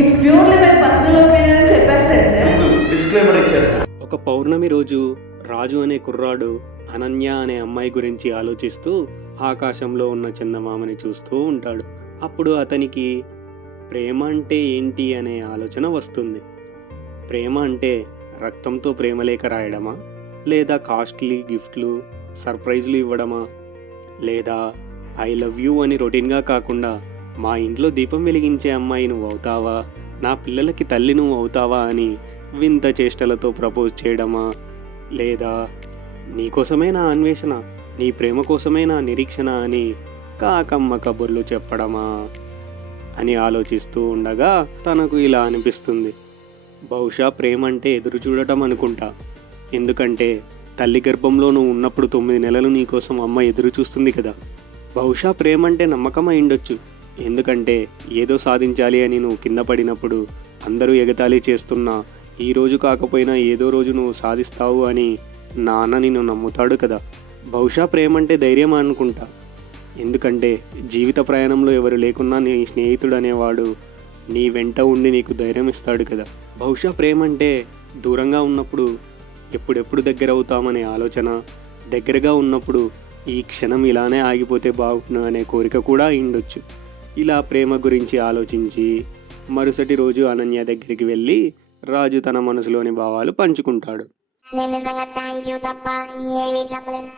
It's purely my personal opinion అని చెప్పేస్తాడు sir. Disclaimer ఇచ్చేస్తాడు. ఒక పౌర్ణమి రోజు రాజు అనే కుర్రాడు అనన్య అనే అమ్మాయి గురించి ఆలోచిస్తూ ఆకాశంలో ఉన్న చందమామని చూస్తూ ఉంటాడు. అప్పుడు అతనికి ప్రేమ అంటే ఏంటి అనే ఆలోచన వస్తుంది. ప్రేమ అంటే రక్తంతో ప్రేమలేఖ రాయడమా, లేదా కాస్ట్లీ గిఫ్ట్లు సర్ప్రైజ్లు ఇవ్వడమా, లేదా ఐ లవ్ యూ అని రొటీన్గా కాకుండా మా ఇంట్లో దీపం వెలిగించే అమ్మాయి నువ్వు అవుతావా, నా పిల్లలకి తల్లి నువ్వు అవుతావా అని వింత చేష్టలతో ప్రపోజ్ చేయడమా, లేదా నీకోసమే నా అన్వేషణ, నీ ప్రేమ కోసమే నా నిరీక్షణ అని కాకమ్మ కబుర్లు చెప్పడమా అని ఆలోచిస్తూ ఉండగా తనకు ఇలా అనిపిస్తుంది. బహుశా ప్రేమ అంటే ఎదురు చూడటం అనుకుంటా. ఎందుకంటే తల్లి గర్భంలో నువ్వు ఉన్నప్పుడు 9 నెలలు నీకోసం అమ్మ ఎదురు చూస్తుంది కదా. బహుశా ప్రేమ అంటే నమ్మకం అయి ఉండొచ్చు. ఎందుకంటే ఏదో సాధించాలి అని నువ్వు కింద పడినప్పుడు అందరూ ఎగతాళి చేస్తున్నా ఈ రోజు కాకపోయినా ఏదో రోజు నువ్వు సాధిస్తావు అని నాన్న నిన్ను నమ్ముతాడు కదా. బహుశా ప్రేమ అంటే ధైర్యం అనుకుంటా. ఎందుకంటే జీవిత ప్రయాణంలో ఎవరు లేకున్నా నీ స్నేహితుడు అనేవాడు నీ వెంట ఉండి నీకు ధైర్యం ఇస్తాడు కదా. బహుశా ప్రేమ అంటే దూరంగా ఉన్నప్పుడు ఎప్పుడెప్పుడు దగ్గర అవుతామనే ఆలోచన, దగ్గరగా ఉన్నప్పుడు ఈ క్షణం ఇలానే ఆగిపోతే బాగుండు అనే కోరిక కూడా ఉండొచ్చు. ఇలా ప్రేమ గురించి ఆలోచించి మరుసటి రోజు అనన్య దగ్గరికి వెళ్ళి రాజు తన మనసులోని భావాలు పంచుకుంటాడు. నేను నిజంగా థ్యాంక్ యూ తప్ప ఏమీ చెప్పలేదు.